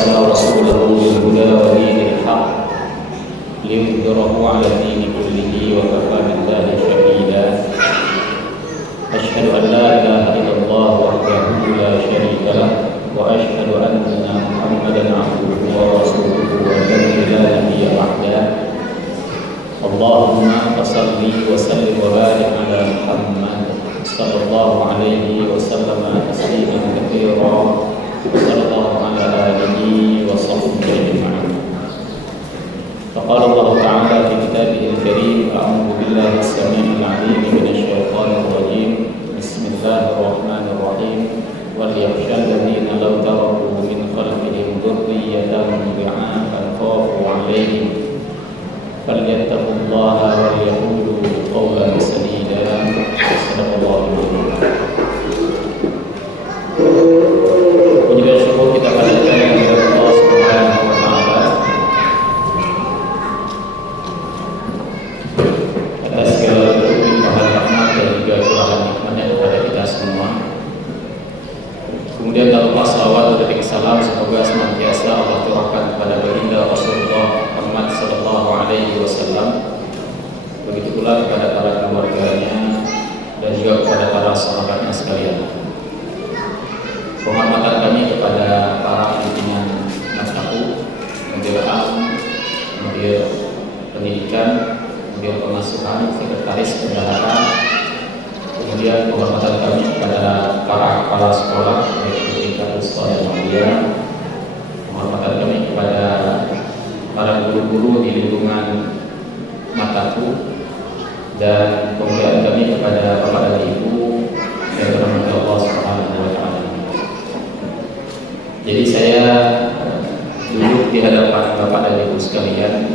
أرسل رسوله بالهدى ودين الحق ليظهره على الدين كله وكفى بالله شهيدا. أشهد أن لا إله إلا الله وحده لا شريك له وأشهد أن محمدا عبده ورسوله والذي لا نبي بعده. اللهم صل وسلم وبارك على محمد صلى الله عليه وسلم تسليما كثيرا صلى الله على آله وصحبه أجمعين. فقال الله تعالى في كتابه الكريم: أعوذ بالله السميع العليم من الشيطان الرجيم. بسم الله الرحمن الرحيم. وليخشى الذين لو تركوا من خلفهم ذرية ضعافا خافوا عليهم فليتقوا الله وليقولوا قولا سديدا. صدق الله العظيم. Puji dan syukur kita panjatkan kepada Allah Subhanahu wa taala atas segala bentuk limpahan rahmat dan juga curahan nikmatnya kepada kita semua. Kemudian tanpa salawat dan salam semoga senantiasa Allah curahkan kepada baginda Rasulullah Muhammad sallallahu alaihi wasallam, begitu pula kepada para keluarganya dan juga kepada para sahabatnya sekalian. Penghormatan kami kepada para pimpinan Nastaku, Mudir Am, Mudir Pendidikan, Mudir Pengasuhan, Sekretaris Bendahara. Kemudian penghormatan kami kepada para kepala sekolah, baik tingkat sekolah yang mulia. Penghormatan kami kepada para guru-guru di lingkungan Mataku, dan kemudian kami kepada bapak dan ibu yang dirahmati Allah Subhanahu wa taala. Jadi saya duduk di hadapan bapak dan ibu sekalian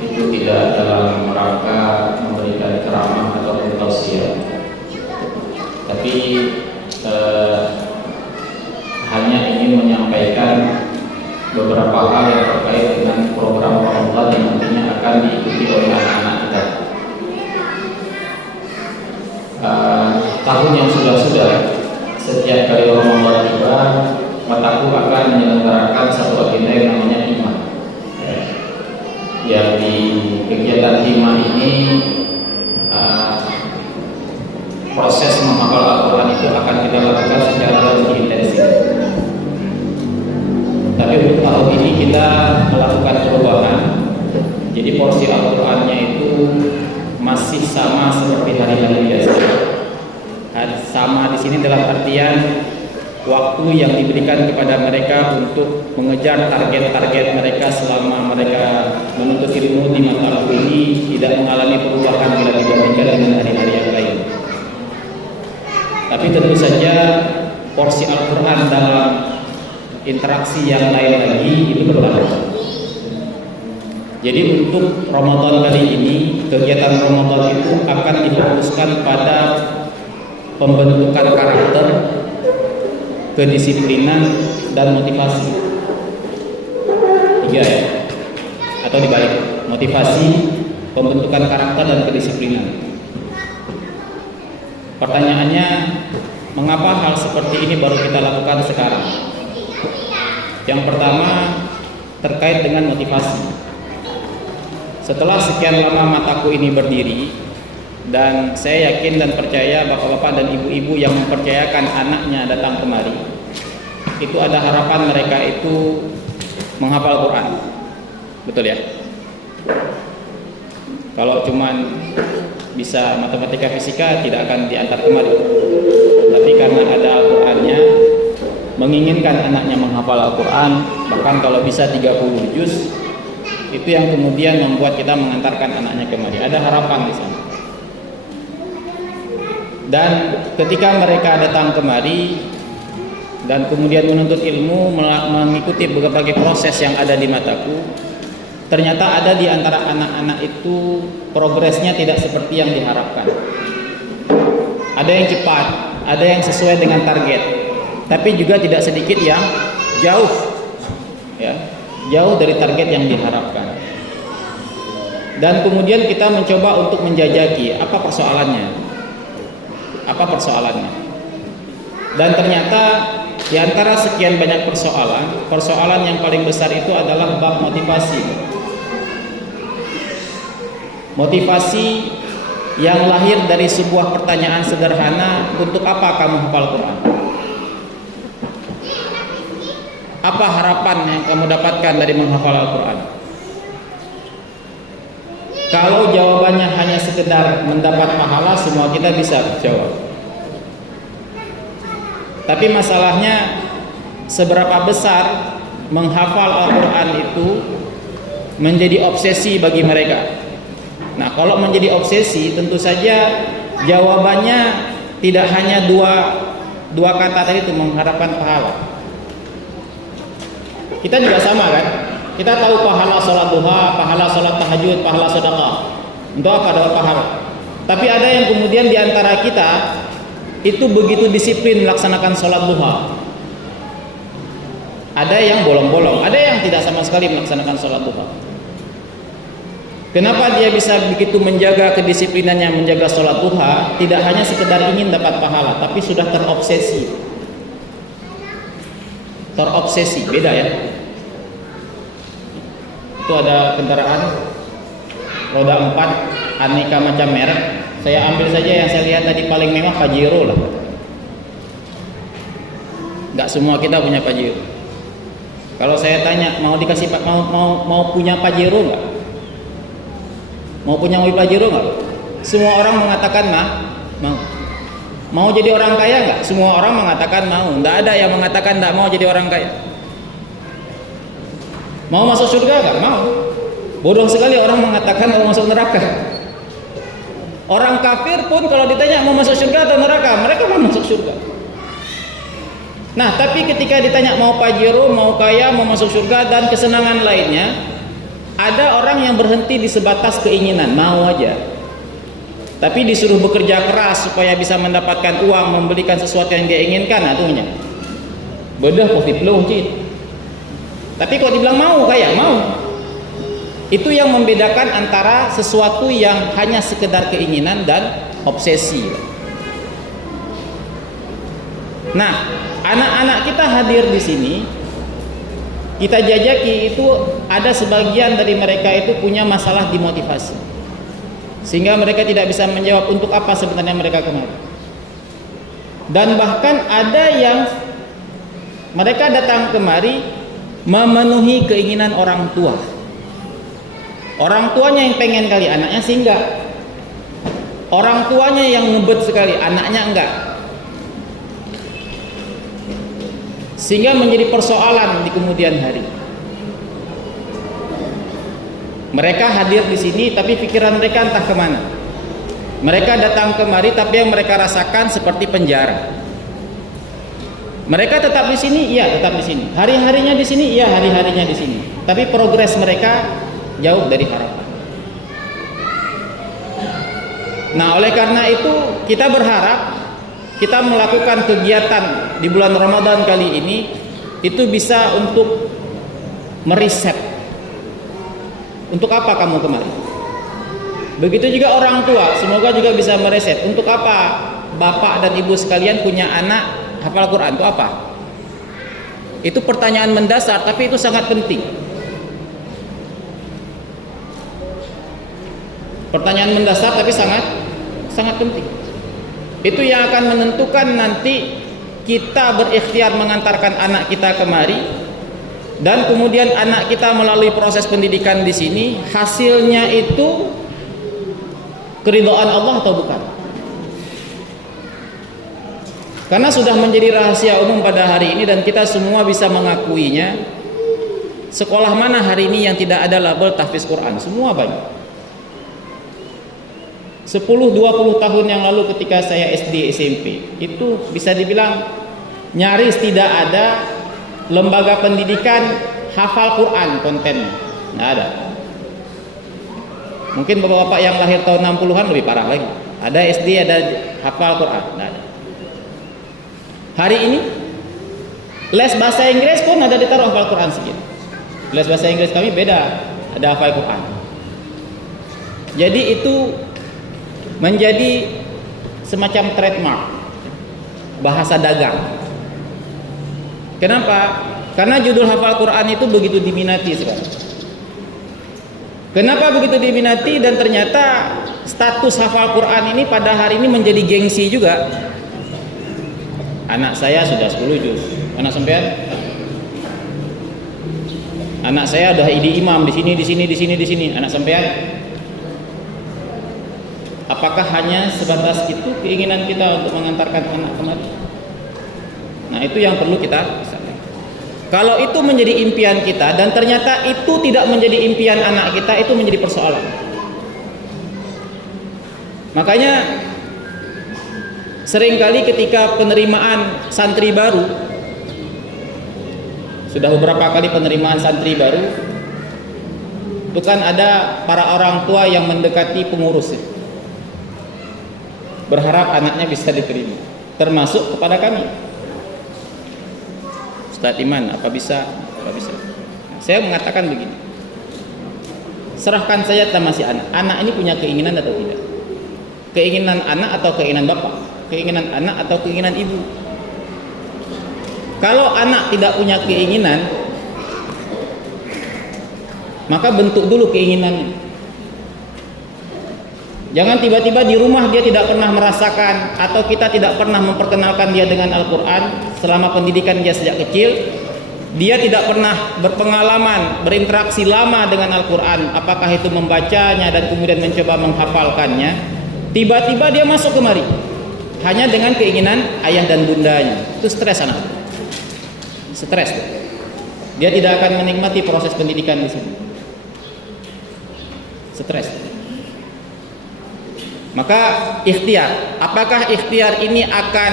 itu tidak dalam rangka memberikan ceramah atau tausiah, tapi hanya ingin menyampaikan beberapa hal yang terkait dengan program Ramadan yang nantinya akan diikuti oleh anak-anak kita. Tahun yang sudah setiap kali Ramadan tiba, Mataku akan menyelenggarakan satu agenda yang namanya himah. Yang di kegiatan himah ini proses menghafal Al-Quran itu akan kita lakukan secara lebih intensif. Tapi untuk tahun ini kita melakukan perubahan. Jadi porsi Al-Qurannya itu masih sama seperti hari-hari biasa. Sama di sini dalam artian waktu yang diberikan kepada mereka untuk mengejar target-target mereka selama mereka menuntut ilmu di mata kuliah ini tidak mengalami perubahan bila dibandingkan dengan hari-hari yang lain. Tapi tentu saja porsi Al-Quran dalam interaksi yang lain lagi itu bertambah. Jadi untuk Ramadan kali ini, kegiatan Ramadan itu akan difokuskan pada pembentukan karakter, kedisiplinan, dan motivasi. 3 ya? Atau dibalik, motivasi, pembentukan karakter, dan kedisiplinan. Pertanyaannya, mengapa hal seperti ini baru kita lakukan sekarang? Yang pertama, terkait dengan motivasi. Setelah sekian lama Mataku ini berdiri, dan saya yakin dan percaya bapak-bapak dan ibu-ibu yang mempercayakan anaknya datang kemari, itu ada harapan mereka itu menghafal Quran. Betul ya? Kalau cuman bisa matematika fisika tidak akan diantar kemari. Tapi karena ada Al-Qur'annya, menginginkan anaknya menghafal Al-Quran, bahkan kalau bisa 30 juz, itu yang kemudian membuat kita mengantarkan anaknya kemari. Ada harapan di sana. Dan ketika mereka datang kemari dan kemudian menuntut ilmu, mengikuti berbagai proses yang ada di Mataku, ternyata ada di antara anak-anak itu progresnya tidak seperti yang diharapkan. Ada yang cepat, ada yang sesuai dengan target, tapi juga tidak sedikit yang jauh, ya, jauh dari target yang diharapkan. Dan kemudian kita mencoba untuk menjajaki apa persoalannya. Dan ternyata Di antara sekian banyak persoalan yang paling besar itu adalah bab motivasi. Motivasi yang lahir dari sebuah pertanyaan sederhana, untuk apa kamu hafal Quran? Apa harapan yang kamu dapatkan dari menghafal Al-Quran? Kalau jawabannya hanya sekedar mendapat pahala, semua kita bisa jawab. Tapi masalahnya, seberapa besar menghafal Al-Quran itu menjadi obsesi bagi mereka. Nah, kalau menjadi obsesi, tentu saja jawabannya tidak hanya dua kata tadi itu, mengharapkan pahala. Kita juga sama kan? Kita tahu pahala sholat duha, pahala sholat tahajud, pahala sedekah. Untuk apa dapat pahala? Tapi ada yang kemudian di antara kita itu begitu disiplin melaksanakan sholat duha. Ada yang bolong-bolong, ada yang tidak sama sekali melaksanakan sholat duha. Kenapa dia bisa begitu menjaga kedisiplinannya, menjaga sholat duha? Tidak hanya sekedar ingin dapat pahala, tapi sudah terobsesi. Terobsesi, beda ya. Itu ada kendaraan roda 4 aneka macam merek. Saya ambil saja yang saya lihat tadi paling mewah, Pajero lah. Nggak semua kita punya Pajero. Kalau saya tanya mau dikasih mau punya Pajero nggak? Mau punya mobil Pajero nggak? Semua orang mengatakan mau. Mau jadi orang kaya nggak? Semua orang mengatakan mau. Nggak ada yang mengatakan nggak mau jadi orang kaya. Mau masuk surga nggak? Mau. Bodoh sekali orang mengatakan mau masuk neraka. Orang kafir pun kalau ditanya mau masuk surga atau neraka, mereka mau masuk surga. Nah, tapi ketika ditanya mau Pajero, mau kaya, mau masuk surga dan kesenangan lainnya, ada orang yang berhenti di sebatas keinginan, mau aja. Tapi disuruh bekerja keras supaya bisa mendapatkan uang, membelikan sesuatu yang dia inginkan, atunya. Bedah covid loh, Cid. Tapi kalau dibilang mau kaya, mau. Itu yang membedakan antara sesuatu yang hanya sekedar keinginan dan obsesi. Nah, anak-anak kita hadir di sini, kita jajaki itu ada sebagian dari mereka itu punya masalah dimotivasi, sehingga mereka tidak bisa menjawab untuk apa sebenarnya mereka kemari. Dan bahkan ada yang mereka datang kemari memenuhi keinginan orang tua. Orang tuanya yang pengen kali, anaknya sih enggak. Orang tuanya yang ngebet sekali, anaknya enggak. Sehingga menjadi persoalan di kemudian hari. Mereka hadir di sini, tapi pikiran mereka entah kemana. Mereka datang kemari, tapi yang mereka rasakan seperti penjara. Mereka tetap di sini, iya tetap di sini. Hari-harinya di sini, iya hari-harinya di sini. Tapi progres mereka jauh dari harapan. Nah, oleh karena itu kita berharap kita melakukan kegiatan di bulan Ramadan kali ini itu bisa untuk meriset. Untuk apa kamu kemari? Begitu juga orang tua, semoga juga bisa mereset. Untuk apa bapak dan ibu sekalian punya anak hafal Quran? Itu apa? Itu pertanyaan mendasar, tapi itu sangat penting. Pertanyaan mendasar tapi sangat penting. Itu yang akan menentukan nanti kita berikhtiar mengantarkan anak kita kemari, dan kemudian anak kita melalui proses pendidikan di sini, hasilnya itu keridhaan Allah atau bukan. Karena sudah menjadi rahasia umum pada hari ini dan kita semua bisa mengakuinya. Sekolah mana hari ini yang tidak ada label tahfiz Quran? Semua banyak. 10-20 tahun yang lalu ketika saya SD SMP, itu bisa dibilang nyaris tidak ada lembaga pendidikan hafal Quran kontennya. Nggak ada. Mungkin bapak-bapak yang lahir tahun 60-an lebih parah lagi. Ada SD, ada hafal Quran. Nggak ada. Hari ini les bahasa Inggris pun ada ditaruh hafal Quran sedikit. Les bahasa Inggris kami beda, ada hafal Quran. Jadi itu menjadi semacam trademark bahasa dagang. Kenapa? Karena judul hafal Quran itu begitu diminati sekarang. Kenapa begitu diminati dan ternyata status hafal Quran ini pada hari ini menjadi gengsi juga. Anak saya sudah 10 juz. Anak sampean? Anak saya udah idi imam di sini, di sini, di sini, di sini. Anak sampean? Apakah hanya sebatas itu keinginan kita untuk mengantarkan anak kemari? Nah, itu yang perlu kita sadari. Kalau itu menjadi impian kita dan ternyata itu tidak menjadi impian anak kita, itu menjadi persoalan. Makanya seringkali ketika penerimaan santri baru, sudah beberapa kali penerimaan santri baru, itu kan ada para orang tua yang mendekati pengurus, berharap anaknya bisa diterima, termasuk kepada kami. Ustaz Iman, apa bisa? Apa bisa? Saya mengatakan begini, serahkan saja sama si anak. Anak ini punya keinginan atau tidak? Keinginan anak atau keinginan bapak? Keinginan anak atau keinginan ibu? Kalau anak tidak punya keinginan, maka bentuk dulu keinginannya. Jangan tiba-tiba di rumah dia tidak pernah merasakan atau kita tidak pernah memperkenalkan dia dengan Al-Quran selama pendidikan dia sejak kecil. Dia tidak pernah berpengalaman berinteraksi lama dengan Al-Quran, apakah itu membacanya dan kemudian mencoba menghafalkannya. Tiba-tiba dia masuk kemari hanya dengan keinginan ayah dan bundanya. Itu stres anak. Stres. Dia tidak akan menikmati proses pendidikan di sini. Stres. Maka ikhtiar, apakah ikhtiar ini akan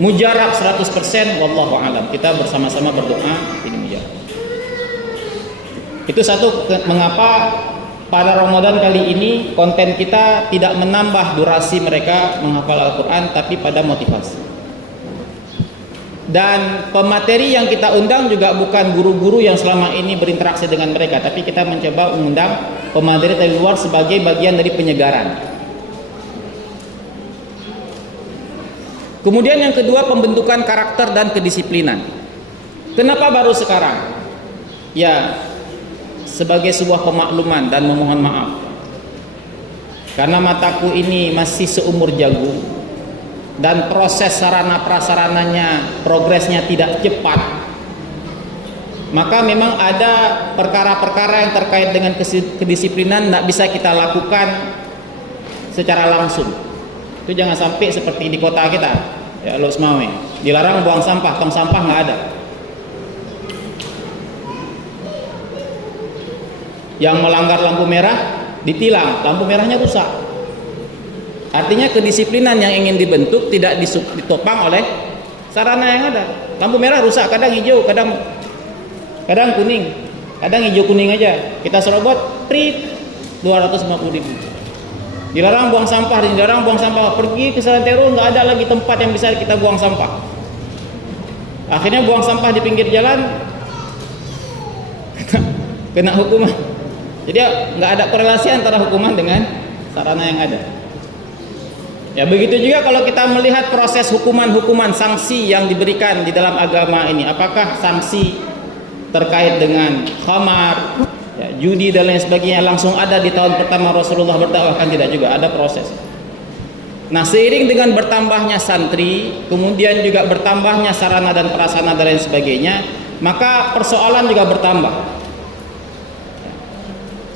mujarab 100%? Wallahu a'lam. Kita bersama-sama berdoa ini mujarab. Itu satu, mengapa pada Ramadan kali ini konten kita tidak menambah durasi mereka menghafal Al-Quran, tapi pada motivasi. Dan pemateri yang kita undang juga bukan guru-guru yang selama ini berinteraksi dengan mereka, tapi kita mencoba mengundang pemateri dari luar sebagai bagian dari penyegaran. Kemudian yang kedua, pembentukan karakter dan kedisiplinan. Kenapa baru sekarang? Ya, sebagai sebuah pemakluman dan memohon maaf. Karena mataku ini masih seumur jagung dan proses sarana prasarananya, progresnya tidak cepat. Maka memang ada perkara-perkara yang terkait dengan kedisiplinan tidak bisa kita lakukan secara langsung. Itu jangan sampai seperti di kota kita, ya Los Mawe, dilarang buang sampah, tong sampah nggak ada. Yang melanggar lampu merah ditilang, lampu merahnya rusak. Artinya kedisiplinan yang ingin dibentuk tidak ditopang oleh sarana yang ada. Lampu merah rusak, kadang hijau, kadang kuning, kadang hijau kuning aja. Kita serobot, trit 250.000. Dilarang buang sampah, dilarang buang sampah. Pergi ke Santero nggak ada lagi tempat yang bisa kita buang sampah. Akhirnya buang sampah di pinggir jalan, kena hukuman. Jadi nggak ada korelasi antara hukuman dengan sarana yang ada. Ya begitu juga kalau kita melihat proses hukuman-hukuman, sanksi yang diberikan di dalam agama ini. Apakah sanksi terkait dengan khamar, ya, judi dan lain sebagainya langsung ada di tahun pertama Rasulullah berdakwah? Kan tidak juga, ada proses. Nah, seiring dengan bertambahnya santri, kemudian juga bertambahnya sarana dan prasarana dan lain sebagainya, maka persoalan juga bertambah.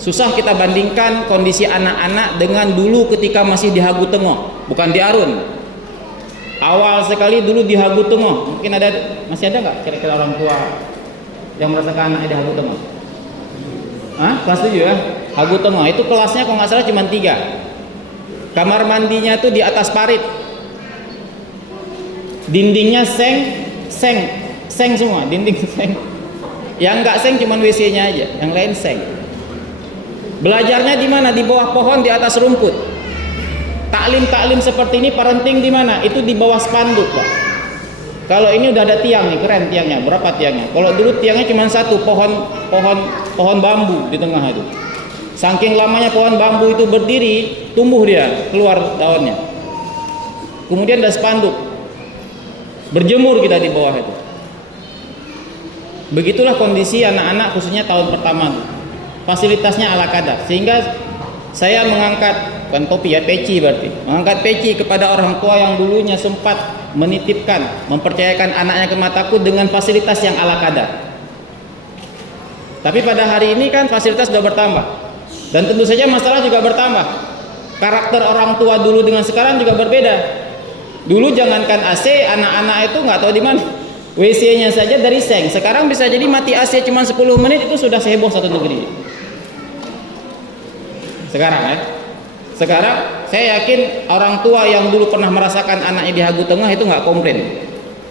Susah kita bandingkan kondisi anak-anak dengan dulu ketika masih di Hagu Tengah, bukan di Arun. Awal sekali dulu di Hagu Tengah. Mungkin masih ada nggak kira-kira orang tua yang merasakan anaknya di Hagu Tengah? Kelas 7 ya? Hagu Tengah itu kelasnya kalau nggak salah cuma 3. Kamar mandinya tuh di atas parit. Dindingnya seng semua, dinding seng. Yang nggak seng cuma WC-nya aja, yang lain seng. Belajarnya di mana? Di bawah pohon, di atas rumput. Taklim seperti ini parenting di mana? Itu di bawah spanduk, Pak. Kalau ini udah ada tiang nih, keren tiangnya. Berapa tiangnya? Kalau dulu tiangnya cuma satu, pohon bambu di tengah itu. Saking lamanya pohon bambu itu berdiri, tumbuh dia, keluar daunnya. Kemudian ada spanduk. Berjemur kita di bawah itu. Begitulah kondisi anak-anak khususnya tahun pertama. Fasilitasnya ala kadar. Sehingga saya mengangkat, bukan topi ya, peci berarti. Mengangkat peci kepada orang tua yang dulunya sempat menitipkan, mempercayakan anaknya ke mataku dengan fasilitas yang ala kadar. Tapi pada hari ini kan fasilitas sudah bertambah. Dan tentu saja masalah juga bertambah. Karakter orang tua dulu dengan sekarang juga berbeda. Dulu jangankan AC, anak-anak itu nggak tahu di mana. WC-nya saja dari seng. Sekarang bisa jadi mati AC cuma 10 menit itu sudah seheboh satu negeri. Sekarang ya. Sekarang saya yakin orang tua yang dulu pernah merasakan anaknya di hagu tengah itu nggak komplain.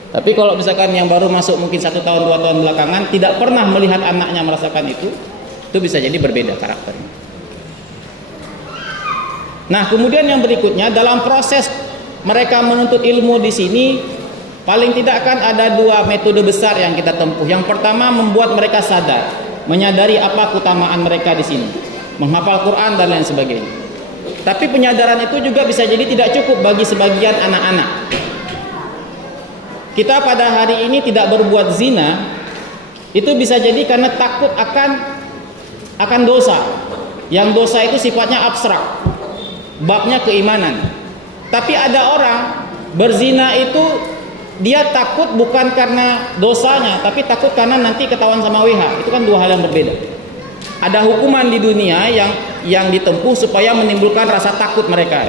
Tapi kalau misalkan yang baru masuk mungkin 1 tahun 2 tahun belakangan tidak pernah melihat anaknya merasakan itu bisa jadi berbeda karakternya. Nah, kemudian yang berikutnya dalam proses mereka menuntut ilmu di sini paling tidak kan ada 2 metode besar yang kita tempuh. Yang pertama membuat mereka sadar, menyadari apa keutamaan mereka di sini, menghafal Quran dan lain sebagainya. Tapi penyadaran itu juga bisa jadi tidak cukup bagi sebagian anak-anak. Kita pada hari ini tidak berbuat zina, itu bisa jadi karena takut akan dosa. Yang dosa itu sifatnya abstrak, babnya keimanan. Tapi ada orang berzina itu dia takut bukan karena dosanya, tapi takut karena nanti ketahuan sama WH. Itu kan 2 hal yang berbeda. Ada hukuman di dunia yang ditempuh supaya menimbulkan rasa takut mereka.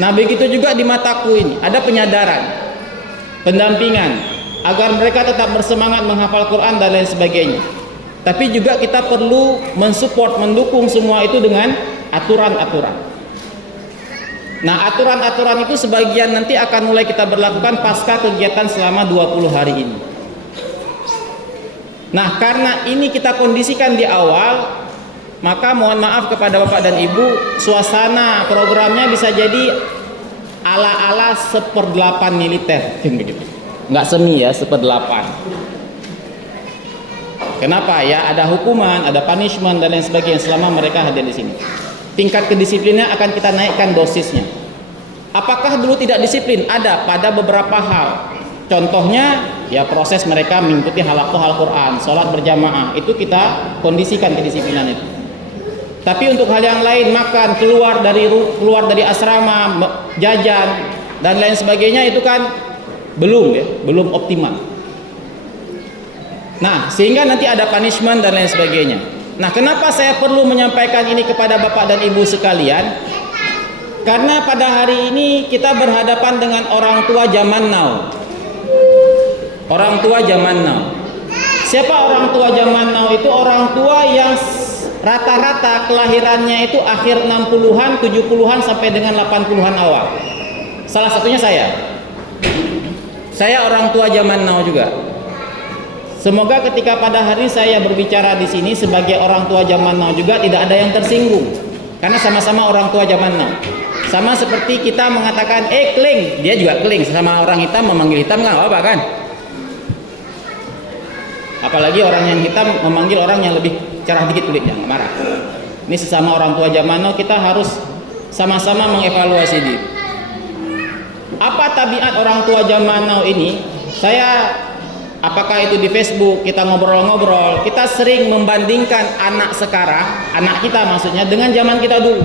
Nah, begitu juga di mataku ini ada penyadaran, pendampingan agar mereka tetap bersemangat menghafal Quran dan lain sebagainya. Tapi juga kita perlu mensupport, mendukung semua itu dengan aturan-aturan. Nah, aturan-aturan itu sebagian nanti akan mulai kita berlakukan pasca kegiatan selama 20 hari ini. Nah, karena ini kita kondisikan di awal, maka mohon maaf kepada Bapak dan Ibu, suasana programnya bisa jadi ala-ala 1/8 militer, begitu. Nggak semi ya, 1/8. Kenapa? Ya ada hukuman, ada punishment dan lain sebagainya selama mereka hadir di sini. Tingkat kedisiplinnya akan kita naikkan dosisnya. Apakah dulu tidak disiplin? Ada pada beberapa hal. Contohnya ya proses mereka mengikuti halaqah Al-Quran, sholat berjamaah, itu kita kondisikan kedisiplinan itu. Tapi untuk hal yang lain, makan, keluar dari asrama, jajan dan lain sebagainya itu kan belum optimal. Nah, sehingga nanti ada punishment dan lain sebagainya. Nah, kenapa saya perlu menyampaikan ini kepada Bapak dan Ibu sekalian? Karena pada hari ini kita berhadapan dengan orang tua zaman now. Orang tua zaman now. Siapa orang tua zaman now itu? Orang tua yang rata-rata kelahirannya itu akhir 60-an, 70-an sampai dengan 80-an awal. Salah satunya saya. Saya orang tua zaman now juga. Semoga ketika pada hari saya berbicara di sini sebagai orang tua zaman now juga tidak ada yang tersinggung. Karena sama-sama orang tua zaman now. Sama seperti kita mengatakan kling, dia juga kling. Sama orang hitam memanggil hitam nggak apa-apa kan? Apalagi orang yang hitam memanggil orang yang lebih cerah dikit kulitnya, nggak marah. Ini sesama orang tua zaman now, kita harus sama-sama mengevaluasi diri. Apa tabiat orang tua zaman now ini? Apakah itu di Facebook, kita ngobrol-ngobrol, kita sering membandingkan anak sekarang, anak kita maksudnya, dengan zaman kita dulu.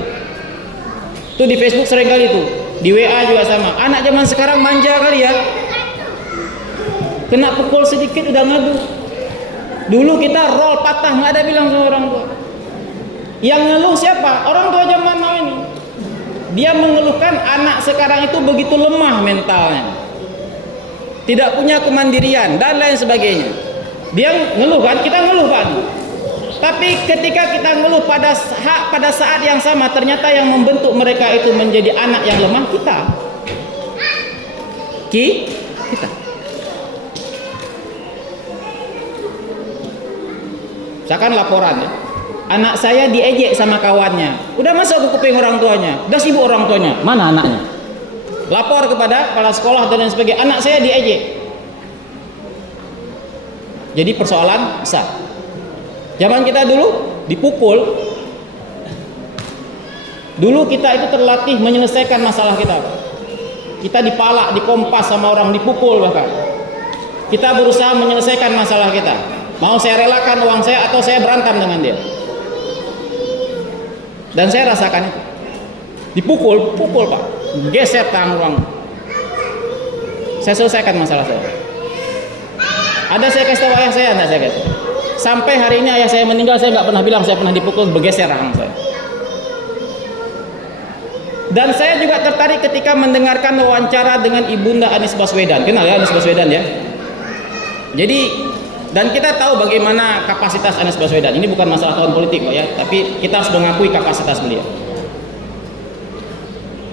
Itu di Facebook sering kali itu, di WA juga sama. Anak zaman sekarang manja kali ya, kena pukul sedikit udah ngadu. Dulu kita roll patah, nggak ada bilang sama orang tua. Yang ngeluh siapa? Orang tua zaman now ini. Dia mengeluhkan anak sekarang itu begitu lemah mentalnya, tidak punya kemandirian dan lain sebagainya. Dia ngeluh kan, kita ngeluh kan. Tapi ketika kita ngeluh pada saat yang sama, ternyata yang membentuk mereka itu menjadi anak yang lemah kita. Kita. Misalkan laporan ya, anak saya diejek sama kawannya, udah masuk ke kuping orang tuanya, udah sibuk orang tuanya, mana anaknya? Lapor kepada kepala sekolah dan lain sebagainya, anak saya diejek. Jadi persoalan besar. Zaman kita dulu dipukul, dulu kita itu terlatih menyelesaikan masalah kita. Kita dipalak, dikompas sama orang, dipukul bahkan. Kita berusaha menyelesaikan masalah kita. Mau saya relakan uang saya atau saya berantem dengan dia. Dan saya rasakan itu. Dipukul Pak. Geser tangan uang. Saya selesaikan masalah saya. Ada saya kasih tahu ayah saya, enggak saya kasih. Sampai hari ini ayah saya meninggal, saya nggak pernah bilang saya pernah dipukul, bergeser tangan saya. Dan saya juga tertarik ketika mendengarkan wawancara dengan Ibunda Anies Baswedan. Kenal ya Anies Baswedan ya? Jadi, dan kita tahu bagaimana kapasitas Anies Baswedan. Ini bukan masalah tahun politik kok ya, tapi kita harus mengakui kapasitas beliau.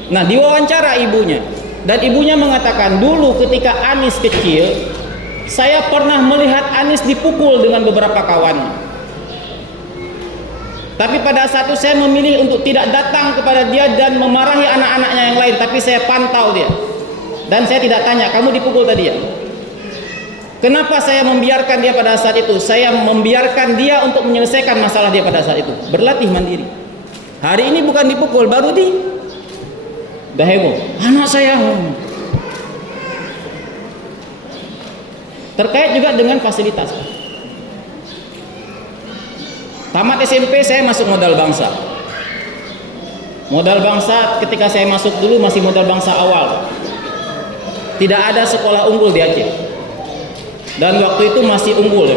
Nah, diwawancara ibunya, dan ibunya mengatakan dulu ketika Anies kecil, saya pernah melihat Anies dipukul dengan beberapa kawannya. Tapi pada saat itu saya memilih untuk tidak datang kepada dia dan memarahi anak-anaknya yang lain, tapi saya pantau dia. Dan saya tidak tanya, kamu dipukul tadi ya? Kenapa saya membiarkan dia pada saat itu? Saya membiarkan dia untuk menyelesaikan masalah dia pada saat itu. Berlatih mandiri. Hari ini bukan dipukul, baru dah heboh. Anak saya. Terkait juga dengan fasilitas. Tamat SMP saya masuk modal bangsa. Modal bangsa ketika saya masuk dulu masih modal bangsa awal. Tidak ada sekolah unggul di Aceh. Dan waktu itu masih unggul.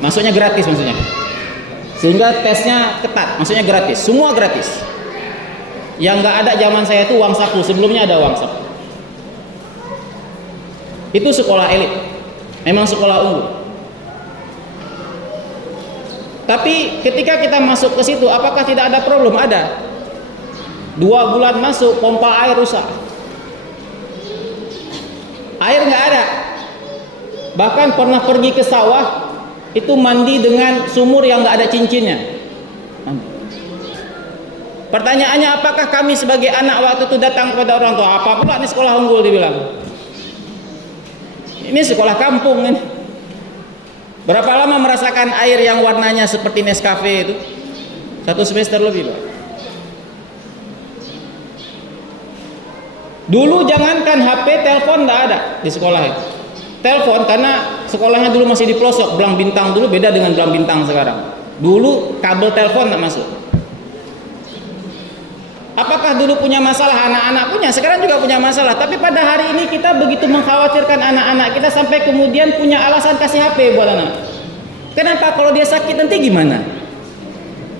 Masuknya gratis maksudnya. Sehingga tesnya ketat, maksudnya gratis. Semua gratis. Yang nggak ada zaman saya itu uang saku, sebelumnya ada uang saku. Itu sekolah elit. Memang sekolah unggul. Tapi ketika kita masuk ke situ, apakah tidak ada problem? Ada. 2 bulan masuk, pompa air rusak. Air nggak ada. Bahkan pernah pergi ke sawah, itu mandi dengan sumur yang nggak ada cincinnya. Pertanyaannya, apakah kami sebagai anak waktu itu datang kepada orang tua? Apa pula ini sekolah unggul dibilang? Ini sekolah kampung kan? Berapa lama merasakan air yang warnanya seperti Nescafe itu? 1 semester lebih Pak. Dulu jangankan HP, telepon tidak ada di sekolah itu. Telepon karena sekolahnya dulu masih di pelosok, belang bintang dulu beda dengan belang bintang sekarang. Dulu kabel telepon tidak masuk. Apakah dulu punya masalah? Anak-anak punya, sekarang juga punya masalah. Tapi pada hari ini kita begitu mengkhawatirkan anak-anak kita sampai kemudian punya alasan kasih HP buat anak. Kenapa? Kalau dia sakit nanti gimana?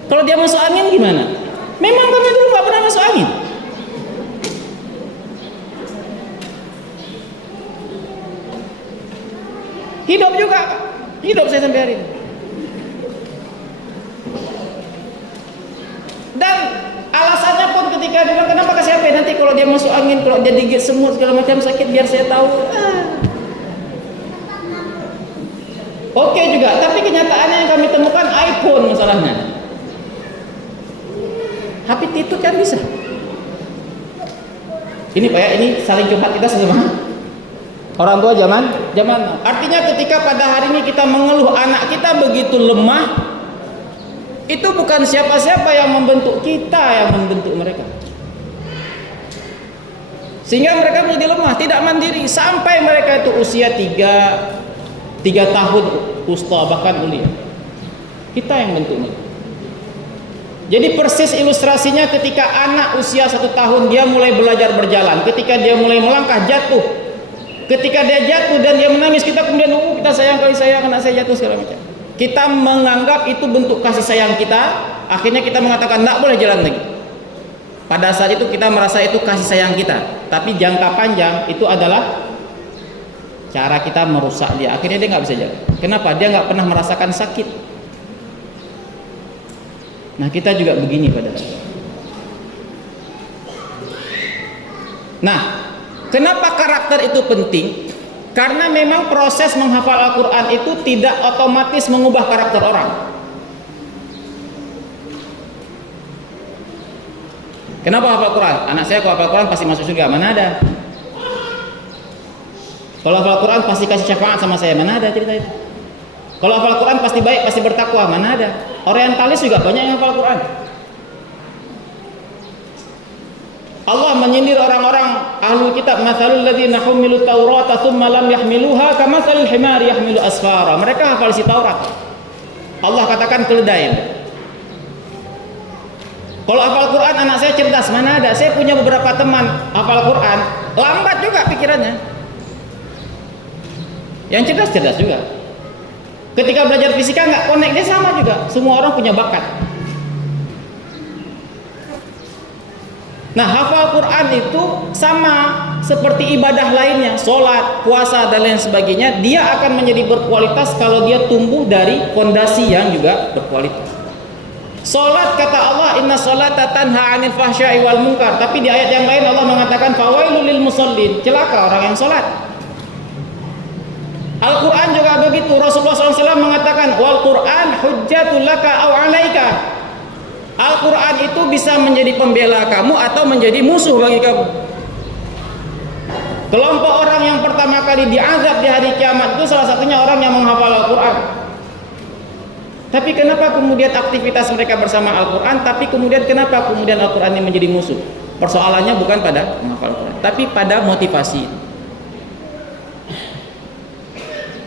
Kalau dia masuk angin gimana? Memang kami dulu nggak pernah masuk angin. Hidup juga, hidup saya sampai hari ini. Dan alasannya pun ketika dia bilang kenapa kasih HP, nanti kalau dia masuk angin, kalau dia digigit semut segala macam sakit biar saya tahu. Oke juga, tapi kenyataannya yang kami temukan iPhone masalahnya. HP itu kan bisa. Ini Pak ya, ini saling curhat kita sesama orang tua zaman. Artinya ketika pada hari ini kita mengeluh anak kita begitu lemah, itu bukan siapa-siapa yang membentuk kita, yang membentuk mereka. Sehingga mereka menjadi lemah, tidak mandiri sampai mereka itu usia 3 tahun usta bahkan ulia. Kita yang bentuknya. Jadi persis ilustrasinya ketika anak usia 1 tahun dia mulai belajar berjalan, ketika dia mulai melangkah jatuh. Ketika dia jatuh dan dia menangis, kita kemudian kita sayang kali sayang anak saya jatuh segala macam. Kita menganggap itu bentuk kasih sayang kita, akhirnya kita mengatakan tidak boleh jalan lagi. Pada saat itu kita merasa itu kasih sayang kita, tapi jangka panjang itu adalah cara kita merusak dia. Akhirnya dia nggak bisa jalan. Kenapa? Dia nggak pernah merasakan sakit. Nah kita juga begini pada saat. Nah, kenapa karakter itu penting? Karena memang proses menghafal Al-Quran itu tidak otomatis mengubah karakter orang. Kenapa hafal Quran? Anak saya kalau hafal Quran pasti masuk surga. Mana ada? Kalau hafal Quran pasti kasih syafaat sama saya. Mana ada cerita itu? Kalau hafal Quran pasti baik, pasti bertakwa. Mana ada? Orientalis juga banyak yang hafal Quran. Allah menyindir orang-orang ahlul kitab, matsalul ladzina humilut taurata tsumma lam yahmiluha kamatsalil himari yahmilu asfara. Mereka hafal isi Taurat. Allah katakan keledai. Kalau hafal Quran anak saya cerdas, mana ada? Saya punya beberapa teman hafal Quran, lambat juga pikirannya. Yang cerdas juga. Ketika belajar fisika nggak connect, dia sama juga. Semua orang punya bakat. Nah, hafal Quran itu sama seperti ibadah lainnya, sholat, puasa, dan lain sebagainya. Dia akan menjadi berkualitas kalau dia tumbuh dari fondasi yang juga berkualitas. Sholat, kata Allah, inna sholata tanha 'anil fahsya'i wal munkar. Tapi di ayat yang lain Allah mengatakan fawailul lil musallin, celaka orang yang sholat. Al-Quran juga begitu. Rasulullah SAW mengatakan wal Quran hujjatul laka aw 'alaika. Al-Quran itu bisa menjadi pembela kamu atau menjadi musuh bagi kamu. Kelompok orang yang pertama kali diazab di hari kiamat itu salah satunya orang yang menghafal Al-Quran. Tapi kenapa kemudian aktivitas mereka bersama Al-Quran, tapi kemudian kenapa kemudian Al-Quran ini menjadi musuh? Persoalannya bukan pada menghafal Al-Quran, tapi pada motivasi.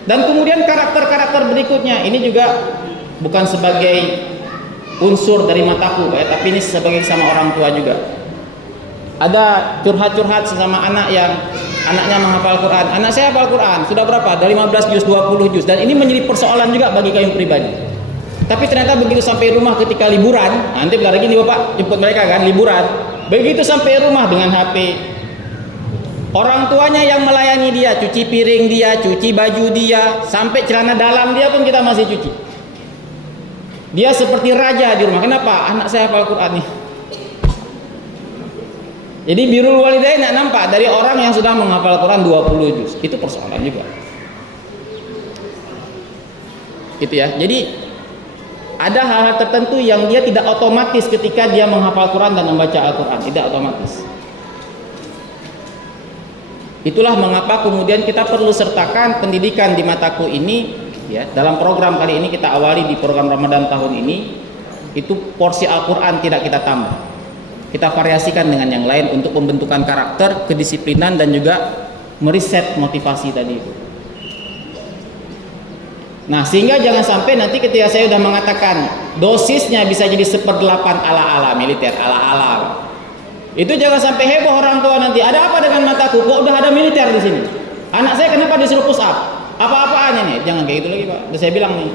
Dan kemudian karakter-karakter berikutnya, ini juga bukan sebagai unsur dari mataku, tapi ini sebagai sama orang tua juga. Ada curhat-curhat sesama anak yang anaknya menghafal Quran. Anak saya hafal Quran, sudah berapa? Dari 15 juz, 20 juz. Dan ini menjadi persoalan juga bagi kami pribadi. Tapi ternyata begitu sampai rumah ketika liburan, nanti bentar lagi nih Bapak jemput mereka kan, liburan. Begitu sampai rumah dengan HP, orang tuanya yang melayani dia, cuci piring dia, cuci baju dia, sampai celana dalam dia pun kita masih cuci. Dia seperti raja di rumah. Kenapa? Anak saya hafal Quran nih. Jadi birrul walidain tidak nampak dari orang yang sudah menghafal Quran 20 juz. Itu persoalan juga. Gitu ya. Jadi ada hal-hal tertentu yang dia tidak otomatis ketika dia menghafal Quran dan membaca Al-Quran. Tidak otomatis. Itulah mengapa kemudian kita perlu sertakan pendidikan di mataku ini. Ya, dalam program kali ini kita awali di program Ramadan tahun ini, itu porsi Al-Quran tidak kita tambah. Kita variasikan dengan yang lain untuk pembentukan karakter, kedisiplinan, dan juga meriset motivasi tadi itu. Nah, sehingga jangan sampai nanti ketika saya sudah mengatakan dosisnya bisa jadi 1/8 ala-ala militer, ala-ala. Itu jangan sampai heboh orang tua nanti. Ada apa dengan mataku? Kok udah ada militer di sini? Anak saya kenapa disuruh push up? Apa-apaannya nih? Jangan kayak gitu lagi, Pak. Udah saya bilang nih.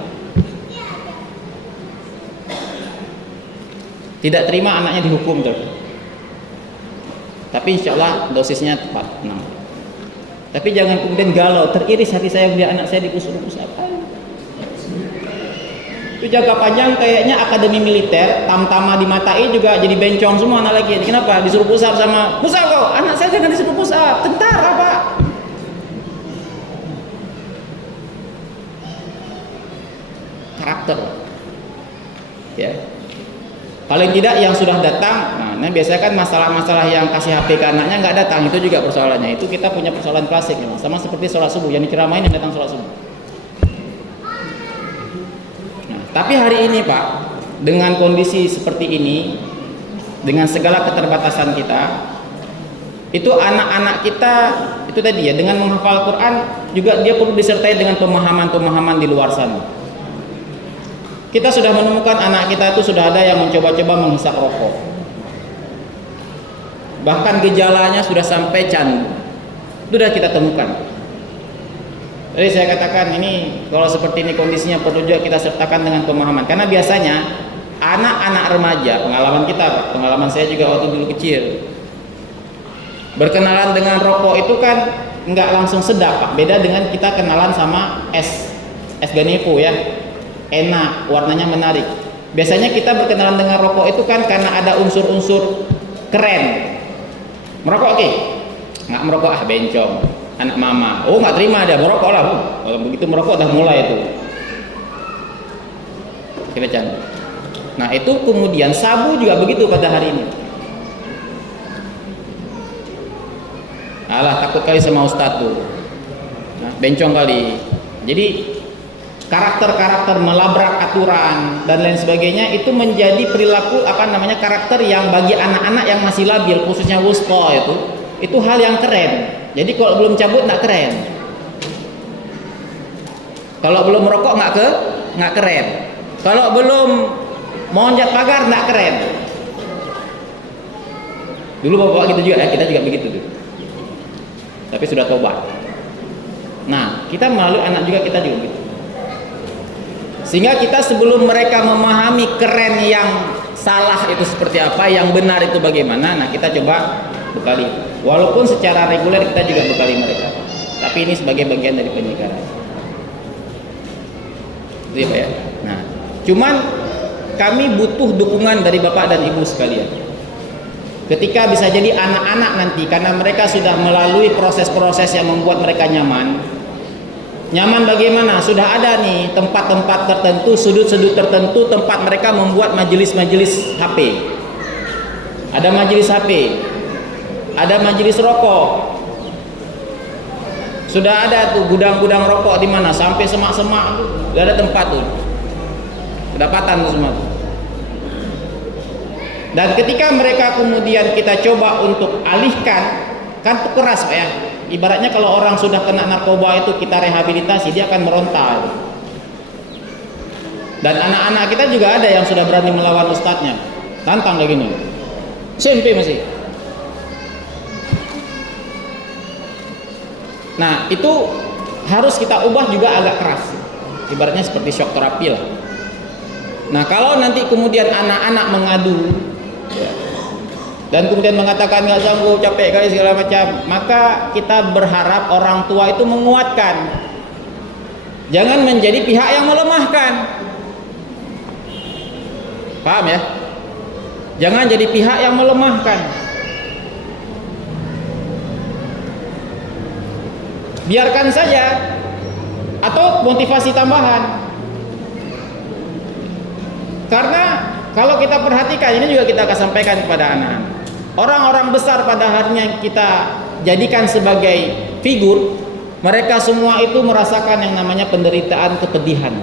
Tidak terima anaknya dihukum tuh. Tapi insya Allah dosisnya tepat. Nah. Tapi jangan kemudian galau, teriris hati saya melihat anak saya disuruh push up. Itu jangka panjang kayaknya akademi militer, tamtama di Matai juga jadi bencong semua anak lagi. Kenapa? Disuruh push up sama push up kau. Anak saya jangan disuruh push up. Tentara, Pak. Karakter. Ya. Paling tidak yang sudah datang, nah biasanya kan masalah-masalah yang kasih HP ke anaknya nggak datang, itu juga persoalannya. Itu kita punya persoalan klasik memang. Sama seperti sholat subuh, yang diceramain yang datang sholat subuh. Tapi hari ini Pak, dengan kondisi seperti ini, dengan segala keterbatasan kita, itu anak-anak kita, itu tadi ya, dengan menghafal Quran juga dia perlu disertai dengan pemahaman-pemahaman di luar sana. Kita sudah menemukan anak kita itu sudah ada yang mencoba-coba menghisap rokok. Bahkan gejalanya sudah sampai candu. Itu sudah kita temukan. Jadi saya katakan ini kalau seperti ini kondisinya perlu juga kita sertakan dengan pemahaman. Karena biasanya anak-anak remaja, pengalaman kita, pengalaman saya juga waktu dulu kecil, berkenalan dengan rokok itu kan nggak langsung sedap Pak. Beda dengan kita kenalan sama es Ganevo ya, enak, warnanya menarik. Biasanya kita berkenalan dengan rokok itu kan karena ada unsur-unsur keren. Merokok oke, nggak merokok bencong. Anak mama, oh nggak terima dia merokok lah. Kalau begitu merokok udah mulai itu. Kita canda. Nah itu kemudian sabu juga begitu pada hari ini. Alah takut kali sama ustadz tuh. Nah, bencong kali. Jadi karakter-karakter melabrak aturan dan lain sebagainya, itu menjadi perilaku karakter yang bagi anak-anak yang masih labil, khususnya wusta, itu hal yang keren. Jadi kalau belum cabut nggak keren, kalau belum merokok nggak keren, kalau belum monjat pagar nggak keren. Dulu bapak kita juga, kita juga begitu tuh. Tapi sudah tobat. Nah, kita melalui anak juga kita juga begitu. Sehingga kita sebelum mereka memahami keren yang salah itu seperti apa, yang benar itu bagaimana, nah kita coba bekali. Walaupun secara reguler kita juga bekali mereka. Tapi ini sebagai bagian dari penyegaran. Itu ya Pak ya. Nah, cuman kami butuh dukungan dari Bapak dan Ibu sekalian. Ketika bisa jadi anak-anak nanti, karena mereka sudah melalui proses-proses yang membuat mereka nyaman. Nyaman bagaimana? Sudah ada nih tempat-tempat tertentu, sudut-sudut tertentu, tempat mereka membuat majelis-majelis HP. Ada majelis HP, ada majelis rokok. Sudah ada tuh gudang-gudang rokok di mana, sampai semak-semak, sudah ada tempat tuh. Kedapatan tuh semua. Dan ketika mereka kemudian kita coba untuk alihkan, kan itu keras Pak ya. Ibaratnya kalau orang sudah kena narkoba itu kita rehabilitasi, dia akan meronta. Dan anak-anak kita juga ada yang sudah berani melawan ustadznya, tantang kayak gini. SMP masih. Nah itu harus kita ubah juga agak keras. Ibaratnya seperti shock terapi lah. Nah kalau nanti kemudian anak-anak mengadu dan kemudian mengatakan nggak sanggup, capek kali segala macam, maka kita berharap orang tua itu menguatkan, jangan menjadi pihak yang melemahkan. Paham ya? Jangan jadi pihak yang melemahkan. Biarkan saja, atau motivasi tambahan. Karena kalau kita perhatikan, ini juga kita akan sampaikan kepada anak-anak. Orang-orang besar pada harinya yang kita jadikan sebagai figur, mereka semua itu merasakan yang namanya penderitaan, kepedihan.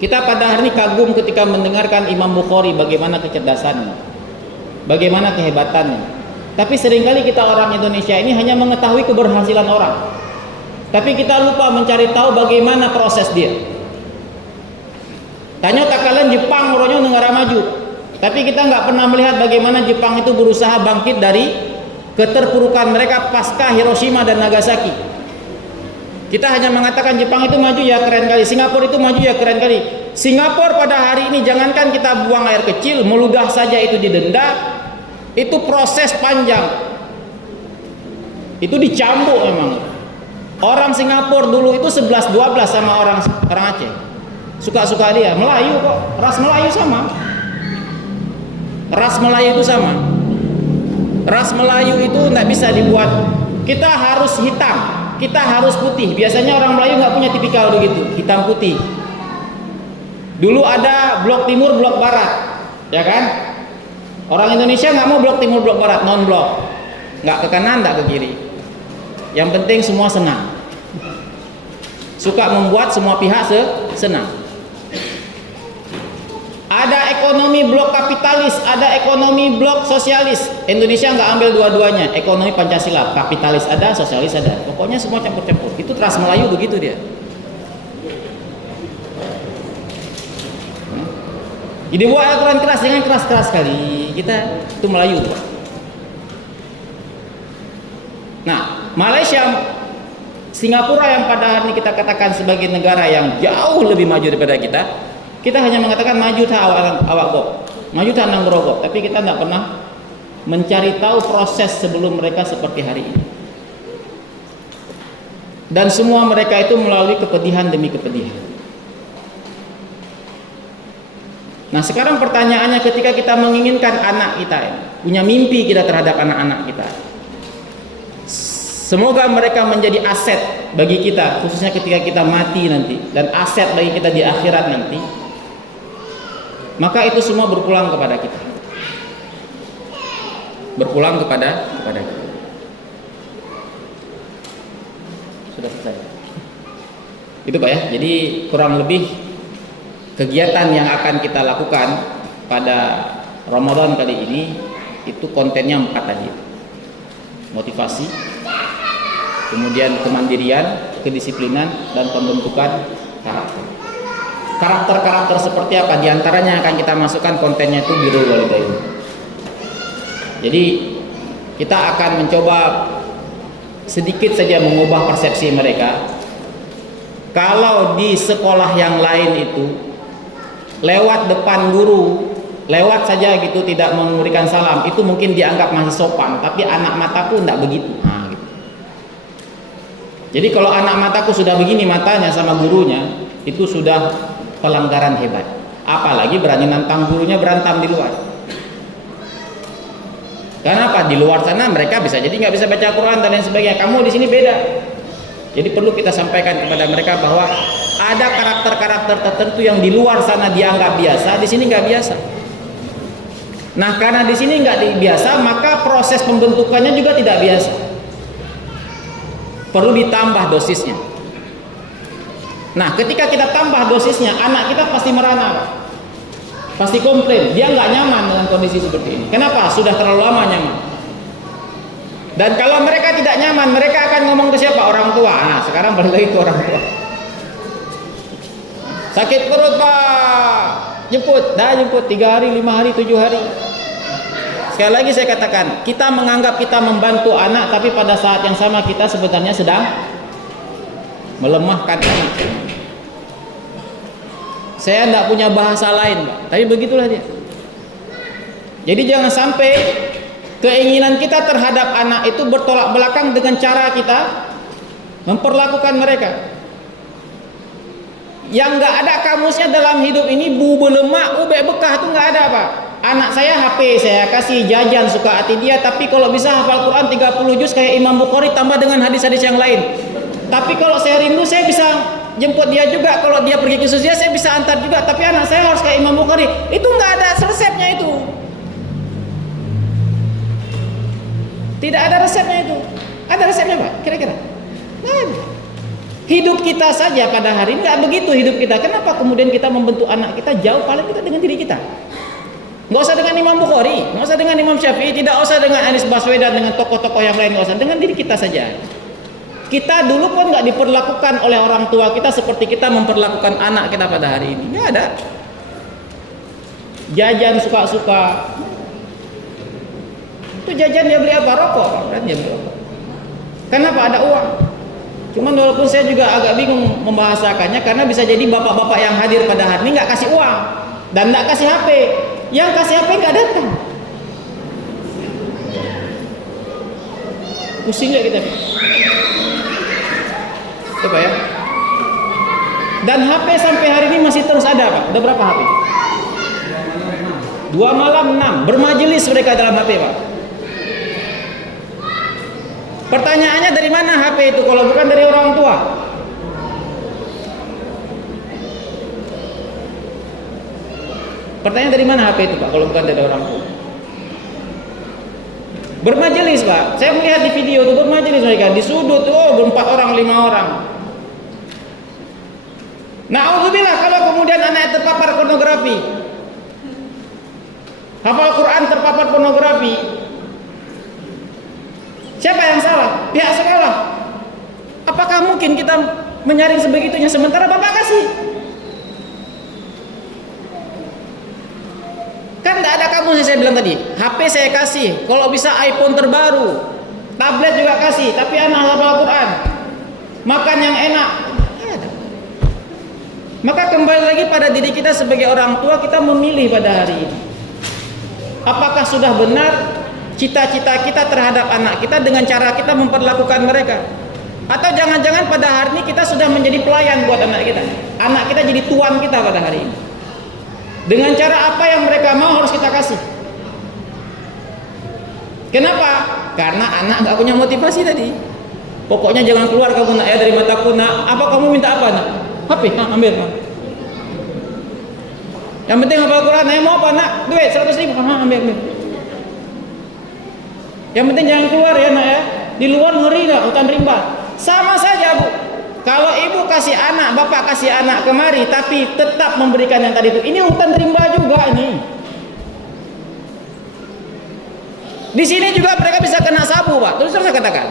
Kita pada hari ini kagum ketika mendengarkan Imam Bukhari, bagaimana kecerdasannya, bagaimana kehebatannya. Tapi seringkali kita orang Indonesia ini hanya mengetahui keberhasilan orang, tapi kita lupa mencari tahu bagaimana proses dia. Tanya tak kalian Jepang orangnya negara maju, tapi kita nggak pernah melihat bagaimana Jepang itu berusaha bangkit dari keterpurukan mereka pasca Hiroshima dan Nagasaki. Kita hanya mengatakan Jepang itu maju ya keren kali, Singapura itu maju ya keren kali. Singapura pada hari ini jangankan kita buang air kecil, meludah saja itu didenda, itu proses panjang, itu dicambuk memang. Orang Singapura dulu itu 11-12 sama orang Aceh. Suka-suka dia, Melayu kok, ras Melayu sama. Ras Melayu itu sama. Ras Melayu itu nggak bisa dibuat. Kita harus hitam, kita harus putih. Biasanya orang Melayu nggak punya tipikal begitu, hitam putih. Dulu ada blok timur, blok barat, ya kan? Orang Indonesia nggak mau blok timur, blok barat, non blok, nggak ke kanan, nggak ke kiri. Yang penting semua senang. Suka membuat semua pihak senang. Ada ekonomi blok kapitalis, ada ekonomi blok sosialis. Indonesia nggak ambil dua-duanya. Ekonomi Pancasila, kapitalis ada, sosialis ada. Pokoknya semua campur-campur. Itu ras Melayu begitu dia. Jadi buat aturan keras, jangan keras-keras sekali. Kita itu Melayu. Nah, Malaysia, Singapura yang pada hari ini kita katakan sebagai negara yang jauh lebih maju daripada kita hanya mengatakan maju tak awak gok, maju tak nang gerogok, tapi kita tidak pernah mencari tahu proses sebelum mereka seperti hari ini. Dan semua mereka itu melalui kepedihan demi kepedihan. Nah sekarang pertanyaannya, ketika kita menginginkan anak kita, punya mimpi kita terhadap anak-anak kita, semoga mereka menjadi aset bagi kita, khususnya ketika kita mati nanti, dan aset bagi kita di akhirat nanti. Maka itu semua berpulang kepada kita. Berpulang kepada kita. Sudah selesai. Itu Pak ya. Jadi kurang lebih kegiatan yang akan kita lakukan pada Ramadan kali ini itu kontennya 4 tadi. Motivasi, kemudian kemandirian, kedisiplinan, dan pembentukan karakter. Karakter-karakter seperti apa? Di antaranya akan kita masukkan kontennya itu birrul walidain. Jadi kita akan mencoba sedikit saja mengubah persepsi mereka. Kalau di sekolah yang lain itu lewat depan guru, lewat saja gitu, tidak memberikan salam, itu mungkin dianggap masih sopan. Tapi anak mataku tidak begitu. Nah, gitu. Jadi kalau anak mataku sudah begini matanya sama gurunya, itu sudah pelanggaran hebat. Apalagi berani nantang gurunya, berantem di luar. Kenapa? Di luar sana mereka bisa jadi nggak bisa baca Quran dan lain sebagainya. Kamu di sini beda. Jadi perlu kita sampaikan kepada mereka bahwa ada karakter-karakter tertentu yang di luar sana dianggap biasa, di sini nggak biasa. Nah, karena di sini nggak biasa, maka proses pembentukannya juga tidak biasa. Perlu ditambah dosisnya. Nah, ketika kita tambah dosisnya, anak kita pasti merana, pasti komplain, dia nggak nyaman dengan kondisi seperti ini. Kenapa? Sudah terlalu lama nyaman. Dan kalau mereka tidak nyaman, mereka akan ngomong ke siapa? Orang tua. Nah, sekarang balik lagi ke orang tua. Sakit perut Pak, jemput, dah jemput 3 hari, 5 hari, 7 hari. Sekali lagi saya katakan, kita menganggap kita membantu anak, tapi pada saat yang sama kita sebenarnya sedang melemahkan anak. Saya tidak punya bahasa lain, Pak, tapi begitulah dia. Jadi jangan sampai keinginan kita terhadap anak itu bertolak belakang dengan cara kita memperlakukan mereka. Yang nggak ada kamusnya dalam hidup ini, bu belemak, ubek bekah itu nggak ada Pak. Anak saya HP saya kasih jajan suka hati dia, tapi kalau bisa hafal Quran 30 juz kayak Imam Bukhari tambah dengan hadis-hadis yang lain. Tapi kalau saya rindu saya bisa jemput dia juga, kalau dia pergi ke Susia saya bisa antar juga, tapi anak saya harus kayak Imam Bukhari. Itu nggak ada resepnya itu. Tidak ada resepnya itu. Ada resepnya Pak? Kira-kira? Nggak ada. Hidup kita saja pada hari ini nggak begitu hidup kita. Kenapa kemudian kita membentuk anak kita jauh paling kita dengan diri kita? Nggak usah dengan Imam Bukhari, nggak usah dengan Imam Syafi'i, tidak usah dengan Anies Baswedan, dengan tokoh-tokoh yang lain, nggak usah. Dengan diri kita saja. Kita dulu pun nggak diperlakukan oleh orang tua kita seperti kita memperlakukan anak kita pada hari ini. Nggak ada. Jajan suka-suka. Itu jajan dia beli apa? Rokok kan dia beli rokok. Kenapa? Ada uang. Cuman walaupun saya juga agak bingung membahasakannya, karena bisa jadi bapak-bapak yang hadir pada hari ini nggak kasih uang dan nggak kasih HP. Yang kasih HP nggak datang. Pusing nggak kita? Coba ya. Dan HP sampai hari ini masih terus ada Pak. Udah berapa HP? 2 malam 6. Bermajelis mereka dalam HP Pak. Pertanyaannya dari mana HP itu kalau bukan dari orang tua? Pertanyaan dari mana HP itu Pak kalau bukan dari orang tua? Bermajelis Pak. Saya melihat di video itu bermajelis mereka di sudut tuh 4 orang 5 orang. Na'udzubillah kalau kemudian anak terpapar pornografi. Hafal Quran terpapar pornografi. Siapa yang salah? Pihak sekolah. Apakah mungkin kita menyaring sebegitunya sementara Bapak kasih? Kan tidak ada kamu yang saya bilang tadi. HP saya kasih, kalau bisa iPhone terbaru, tablet juga kasih, tapi anak hafal Quran, makan yang enak. Maka kembali lagi pada diri kita sebagai orang tua, kita memilih pada hari ini. Apakah sudah benar cita-cita kita terhadap anak kita dengan cara kita memperlakukan mereka? Atau jangan-jangan pada hari ini kita sudah menjadi pelayan buat anak kita. Anak kita jadi tuan kita pada hari ini. Dengan cara apa yang mereka mau harus kita kasih. Kenapa? Karena anak nggak punya motivasi tadi. Pokoknya jangan keluar kamu nak ya dari mataku nak. Apa kamu minta apa nak? HP, nah, ambil nak. Yang penting hafal Quran. Nah, mau apa nak? Duit 100 ribu. Nah, ambil. Yang penting jangan keluar ya nak ya. Di luar ngeri dah hutan rimba. Sama saja Bu. Kalau ibu kasih anak, bapak kasih anak kemari, tapi tetap memberikan yang tadi itu, ini hutan rimba juga ini. Di sini juga mereka bisa kena sabu, Pak. Terus saya katakan.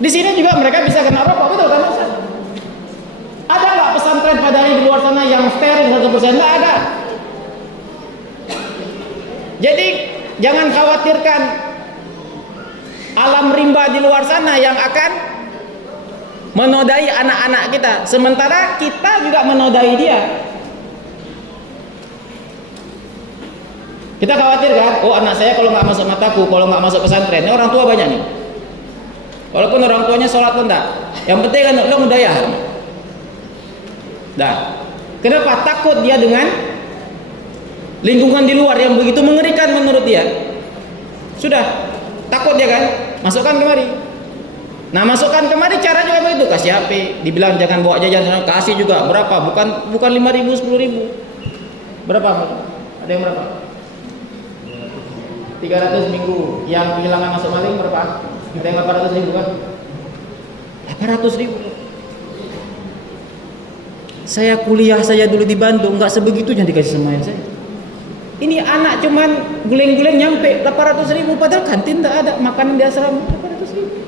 Di sini juga mereka bisa kena rokok, betul kan Ustaz? Ada nggak pesantren Padari di luar sana yang steril 100%? Nggak ada. Jadi jangan khawatirkan alam rimba di luar sana yang akan menodai anak-anak kita, sementara kita juga menodai dia. Kita khawatir kan, oh anak saya kalau nggak masuk mataku, kalau nggak masuk pesantren, ini orang tua banyak nih. Walaupun orang tuanya sholat pun enggak, yang penting kan lo mudaya. Dah, kenapa takut dia dengan lingkungan di luar yang begitu mengerikan menurut dia? Sudah, takut dia kan, masukkan kemari. Nah, masukkan kemari cara juga begitu, kasih HP, dibilang jangan bawa jajan, kasih juga berapa? Bukan 5.000, 10.000. Berapa? Ada yang berapa? 300 minggu. Yang kehilangan masuk maling berapa? Kita yang 800.000 kan? 800.000. Saya kuliah saya dulu di Bandung, nggak sebegitunya dikasih sama saya. Ini anak cuman guleng-guleng nyampe 800.000, padahal kantin tak ada, makanan di asrama 800.000.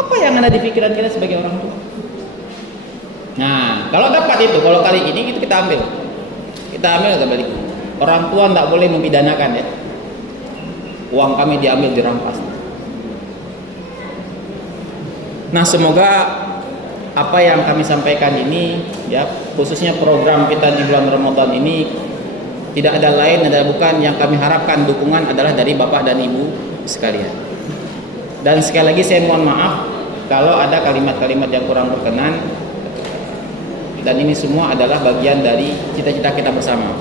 Apa yang ada di pikiran kita sebagai orang tua? Nah, kalau dapat itu, kalau kali ini itu kita ambil kembali. Orang tua tidak boleh memidanakan ya. Uang kami diambil, dirampas. Nah, semoga apa yang kami sampaikan ini, ya khususnya program kita di bulan Ramadan ini, tidak ada lain adalah bukan yang kami harapkan dukungan adalah dari Bapak dan Ibu sekalian. Dan sekali lagi saya mohon maaf kalau ada kalimat-kalimat yang kurang berkenan, dan ini semua adalah bagian dari cita-cita kita bersama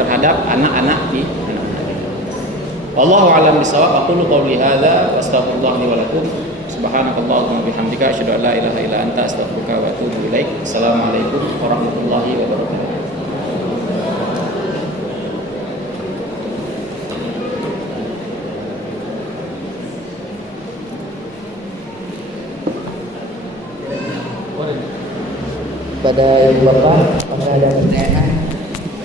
terhadap anak-anak di anak-anak kita. Wallahu a'lam bishawab. Aqulu qouli hadza wa astaghfirullah li wa lakum. Subhanakallahumma wa bihamdika asyhadu an la ilaha illa anta astaghfiruka wa atubu ilaik. Assalamualaikum warahmatullahi wabarakatuh. Pada Ibu Bapak, apakah ada pertanyaan?